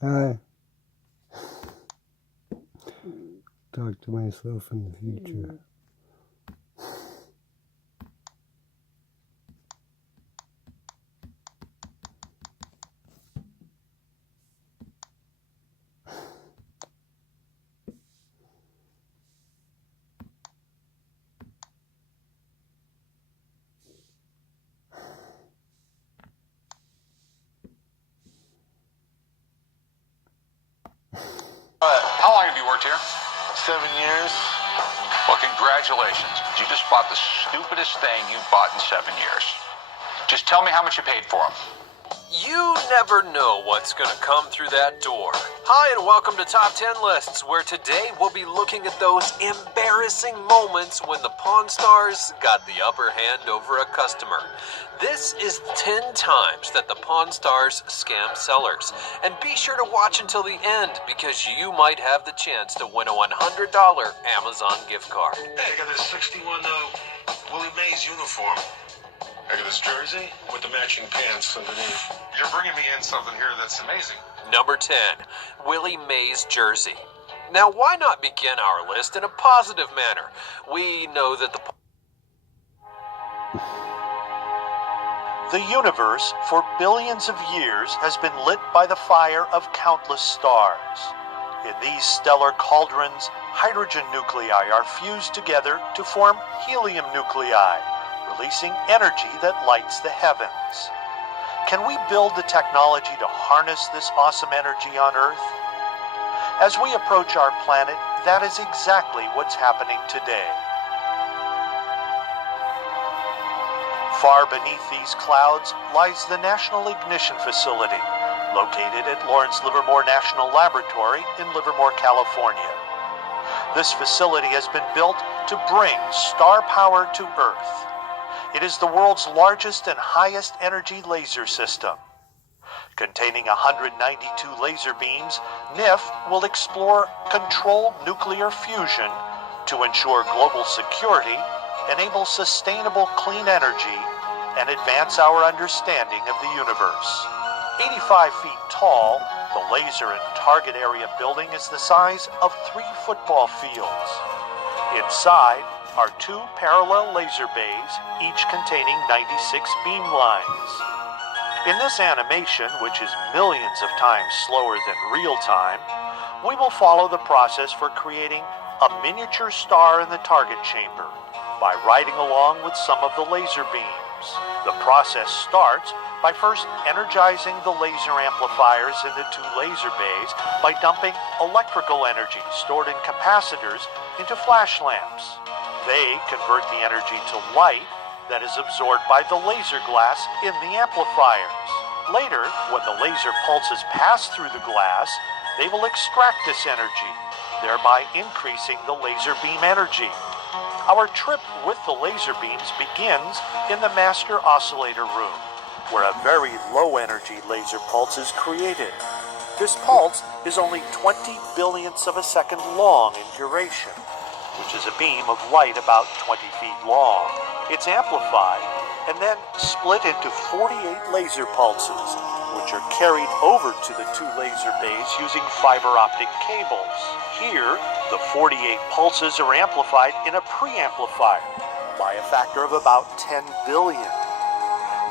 I talk to myself in the future. How long have you worked here? 7 years. Well, congratulations. You just bought the stupidest thing you bought in 7 years. Just tell me how much you paid for them. You never know what's going to come through that door. Hi, and welcome to Top 10 Lists, where today we'll be looking at those embarrassing moments when the Pawn Stars got the upper hand over a customer. This is 10 times that the Pawn Stars scam sellers. And be sure to watch until the end, because you might have the chance to win a $100 Amazon gift card. Hey, I got this 61 Willie Mays uniform. I got this jersey with the matching pants underneath. You're bringing me in something here that's amazing. Number 10, Willie Mays jersey. Now, why not begin our list in a positive manner? We know that The universe, for billions of years, has been lit by the fire of countless stars. In these stellar cauldrons, hydrogen nuclei are fused together to form helium nuclei, releasing energy that lights the heavens. Can we build the technology to harness this awesome energy on Earth? As we approach our planet, that is exactly what's happening today. Far beneath these clouds lies the National Ignition Facility, located at Lawrence Livermore National Laboratory in Livermore, California. This facility has been built to bring star power to Earth. It is the world's largest and highest energy laser system. Containing 192 laser beams, NIF will explore controlled nuclear fusion to ensure global security, enable sustainable clean energy, and advance our understanding of the universe. 85 feet tall, the laser and target area building is the size of 3 football fields. Inside are 2 parallel laser bays, each containing 96 beam lines. In this animation, which is millions of times slower than real time, we will follow the process for creating a miniature star in the target chamber by riding along with some of the laser beams. The process starts by first energizing the laser amplifiers in the 2 laser bays by dumping electrical energy stored in capacitors into flash lamps. They convert the energy to light that is absorbed by the laser glass in the amplifiers. Later, when the laser pulses pass through the glass, they will extract this energy, thereby increasing the laser beam energy. Our trip with the laser beams begins in the master oscillator room, where a very low energy laser pulse is created. This pulse is only 20 billionths of a second long in duration, which is a beam of light about 20 feet long. It's amplified and then split into 48 laser pulses, which are carried over to the 2 laser bays using fiber optic cables. Here, the 48 pulses are amplified in a preamplifier by a factor of about 10 billion.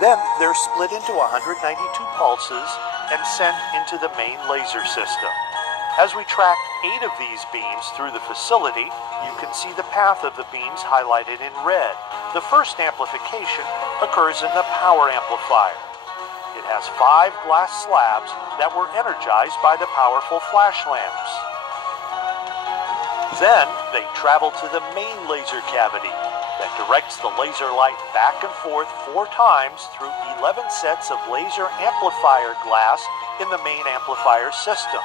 Then they're split into 192 pulses and sent into the main laser system. As we track 8 of these beams through the facility, you can see the path of the beams highlighted in red. The first amplification occurs in the power amplifier. It has 5 glass slabs that were energized by the powerful flash lamps. Then they travel to the main laser cavity that directs the laser light back and forth 4 times through 11 sets of laser amplifier glass in the main amplifier system.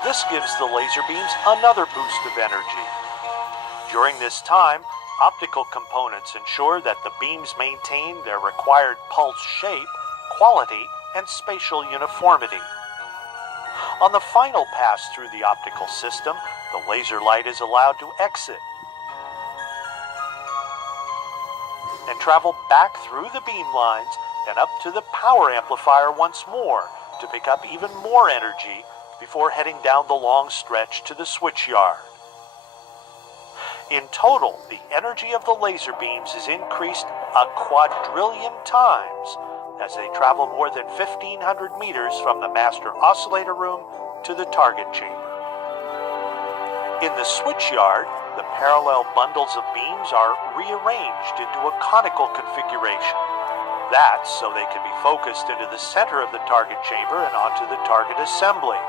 This gives the laser beams another boost of energy. During this time, optical components ensure that the beams maintain their required pulse shape, quality, and spatial uniformity. On the final pass through the optical system, the laser light is allowed to exit and travel back through the beam lines and up to the power amplifier once more, to pick up even more energy before heading down the long stretch to the switchyard. In total, the energy of the laser beams is increased a quadrillion times as they travel more than 1,500 meters from the master oscillator room to the target chamber. In the switchyard, the parallel bundles of beams are rearranged into a conical configuration. That's so they can be focused into the center of the target chamber and onto the target assembly.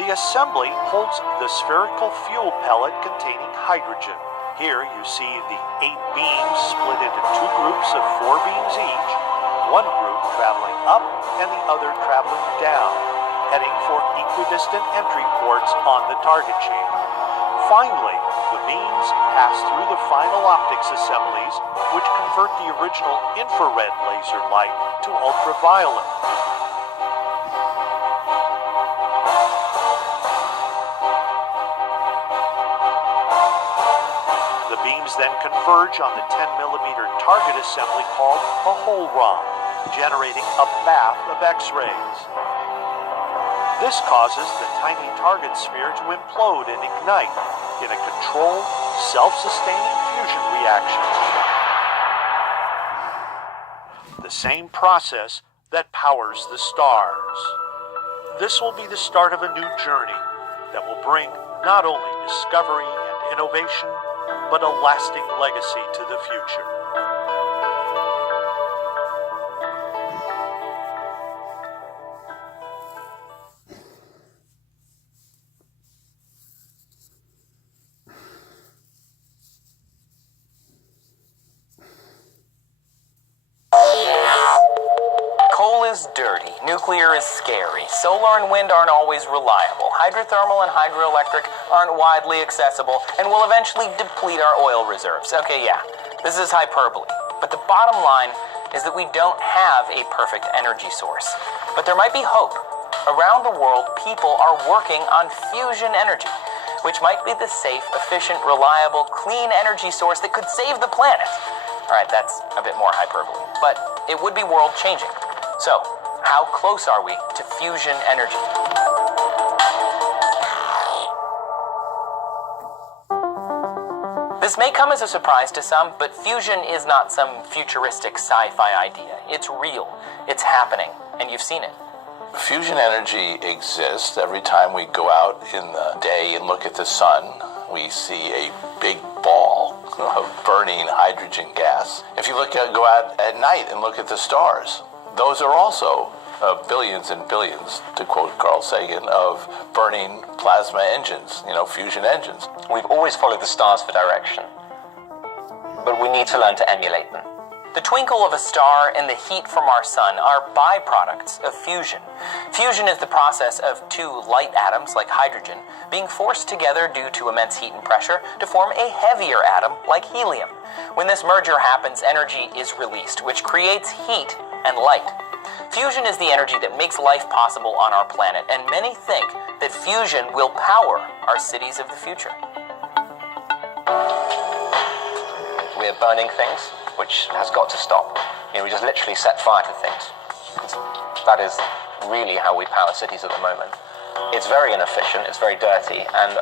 The assembly holds the spherical fuel pellet containing hydrogen. Here you see the 8 beams split into 2 groups of 4 beams each, one group traveling up and the other traveling down, heading for equidistant entry ports on the target chamber. Finally, the beams pass through the final optics assemblies, which convert the original infrared laser light to ultraviolet. The beams then converge on the 10mm target assembly called a hohlraum, generating a bath of X-rays. This causes the tiny target sphere to implode and ignite in a controlled, self-sustaining fusion reaction. The same process that powers the stars. This will be the start of a new journey that will bring not only discovery and innovation, but a lasting legacy to the future. Coal is dirty, nuclear is scary, solar and wind aren't always reliable, hydrothermal and hydroelectric aren't widely accessible, and will eventually deplete our oil reserves. Okay, yeah, this is hyperbole, but the bottom line is that we don't have a perfect energy source. But there might be hope. Around the world, people are working on fusion energy, which might be the safe, efficient, reliable, clean energy source that could save the planet. All right, that's a bit more hyperbole, but it would be world-changing. So, how close are we to fusion energy? This may come as a surprise to some, but fusion is not some futuristic sci-fi idea. It's real, it's happening, and you've seen it. Fusion energy exists. Every time we go out in the day and look at the sun, we see a big ball of burning hydrogen gas. If you go out at night and look at the stars, those are also billions and billions, to quote Carl Sagan, of burning plasma engines, fusion engines. We've always followed the stars for direction, but we need to learn to emulate them. The twinkle of a star and the heat from our sun are byproducts of fusion. Fusion is the process of 2 light atoms, like hydrogen, being forced together due to immense heat and pressure to form a heavier atom, like helium. When this merger happens, energy is released, which creates heat and light. Fusion is the energy that makes life possible on our planet, and many think that fusion will power our cities of the future. We're burning things, which has got to stop. We just literally set fire to things. That is really how we power cities at the moment. It's very inefficient, it's very dirty, and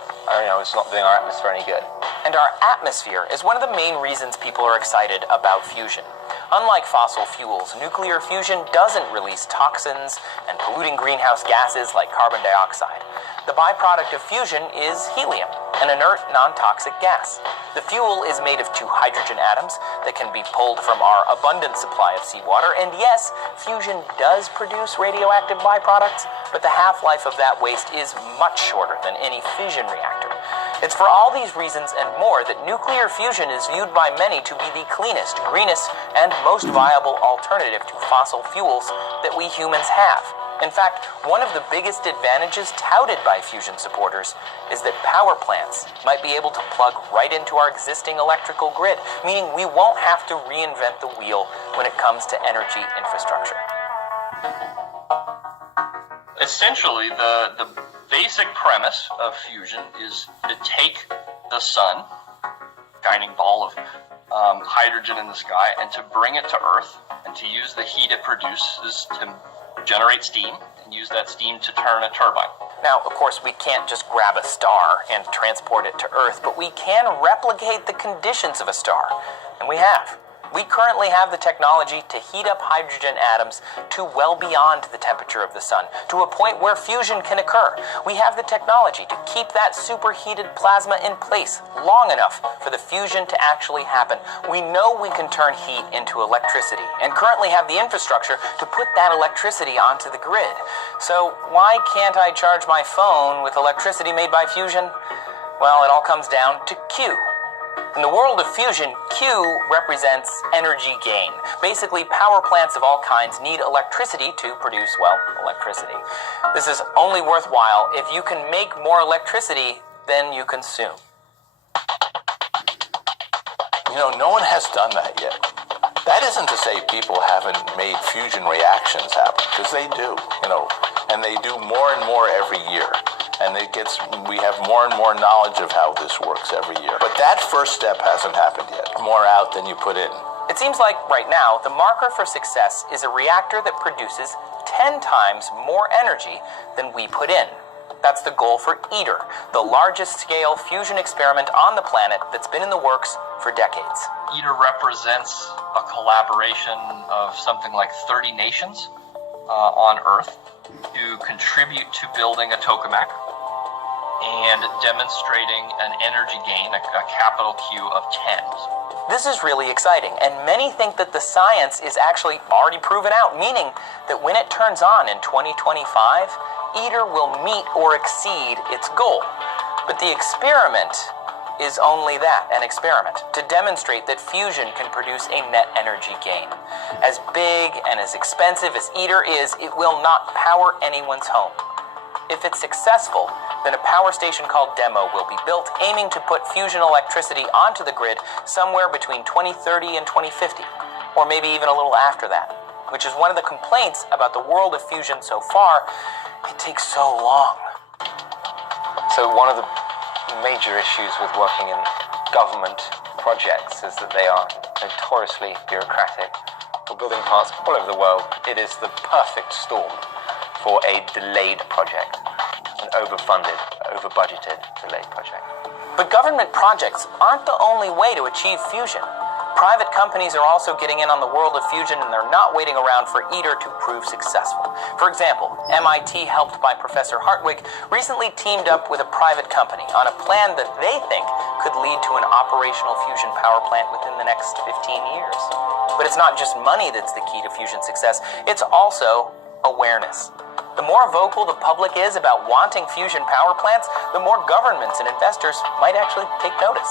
it's not doing our atmosphere any good. And our atmosphere is one of the main reasons people are excited about fusion. Unlike fossil fuels, nuclear fusion doesn't release toxins and polluting greenhouse gases like carbon dioxide. The byproduct of fusion is helium, an inert, non-toxic gas. The fuel is made of 2 hydrogen atoms that can be pulled from our abundant supply of seawater, and yes, fusion does produce radioactive byproducts, but the half-life of that waste is much shorter than any fission reactor. It's for all these reasons and more that nuclear fusion is viewed by many to be the cleanest, greenest, and most viable alternative to fossil fuels that we humans have. In fact, one of the biggest advantages touted by fusion supporters is that power plants might be able to plug right into our existing electrical grid, meaning we won't have to reinvent the wheel when it comes to energy infrastructure. Essentially, the basic premise of fusion is to take the sun, shining ball of hydrogen in the sky, and to bring it to Earth, and to use the heat it produces to generate steam and use that steam to turn a turbine. Now, of course, we can't just grab a star and transport it to Earth, but we can replicate the conditions of a star, and we have. We currently have the technology to heat up hydrogen atoms to well beyond the temperature of the sun, to a point where fusion can occur. We have the technology to keep that superheated plasma in place long enough for the fusion to actually happen. We know we can turn heat into electricity, and currently have the infrastructure to put that electricity onto the grid. So why can't I charge my phone with electricity made by fusion? Well, it all comes down to Q. In the world of fusion, Q represents energy gain. Basically, power plants of all kinds need electricity to produce, well, electricity. This is only worthwhile if you can make more electricity than you consume. You know, no one has done that yet. That isn't to say people haven't made fusion reactions happen, because they do, and they do more and more every year. And we have more and more knowledge of how this works every year. But that first step hasn't happened yet. More out than you put in. It seems like right now, the marker for success is a reactor that produces 10 times more energy than we put in. That's the goal for ITER, the largest scale fusion experiment on the planet that's been in the works for decades. ITER represents a collaboration of something like 30 nations on Earth to contribute to building a tokamak and demonstrating an energy gain, a capital Q of 10. This is really exciting, and many think that the science is actually already proven out, meaning that when it turns on in 2025, ITER will meet or exceed its goal. But the experiment is only that, an experiment, to demonstrate that fusion can produce a net energy gain. As big and as expensive as ITER is, it will not power anyone's home. If it's successful, then a power station called DEMO will be built, aiming to put fusion electricity onto the grid somewhere between 2030 and 2050, or maybe even a little after that, which is one of the complaints about the world of fusion so far. It takes so long. So one of the major issues with working in government projects is that they are notoriously bureaucratic. For building parts all over the world, it is the perfect storm for a delayed project, an overfunded, over-budgeted delayed project. But government projects aren't the only way to achieve fusion. Private companies are also getting in on the world of fusion, and they're not waiting around for ITER to prove successful. For example, MIT, helped by Professor Hartwig, recently teamed up with a private company on a plan that they think could lead to an operational fusion power plant within the next 15 years. But it's not just money that's the key to fusion success, it's also awareness. The more vocal the public is about wanting fusion power plants, the more governments and investors might actually take notice.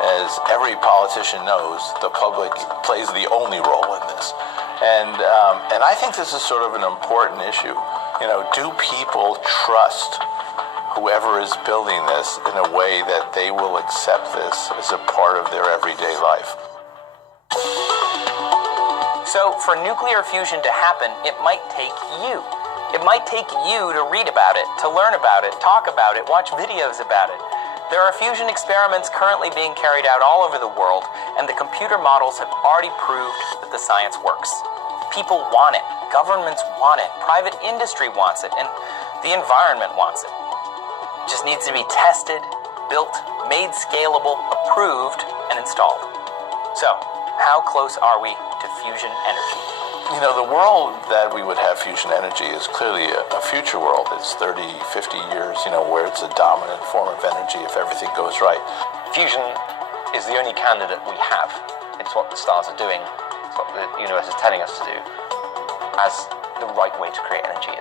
As every politician knows, the public plays the only role in this. And I think this is sort of an important issue. Do people trust whoever is building this in a way that they will accept this as a part of their everyday life? So, for nuclear fusion to happen, it might take you. It might take you to read about it, to learn about it, talk about it, watch videos about it. There are fusion experiments currently being carried out all over the world, and the computer models have already proved that the science works. People want it, governments want it, private industry wants it, and the environment wants it. It just needs to be tested, built, made scalable, approved, and installed. So, how close are we to fusion energy? The world that we would have fusion energy is clearly a future world. It's 30, 50 years, where it's a dominant form of energy if everything goes right. Fusion is the only candidate we have. It's what the stars are doing. It's what the universe is telling us to do as the right way to create energy.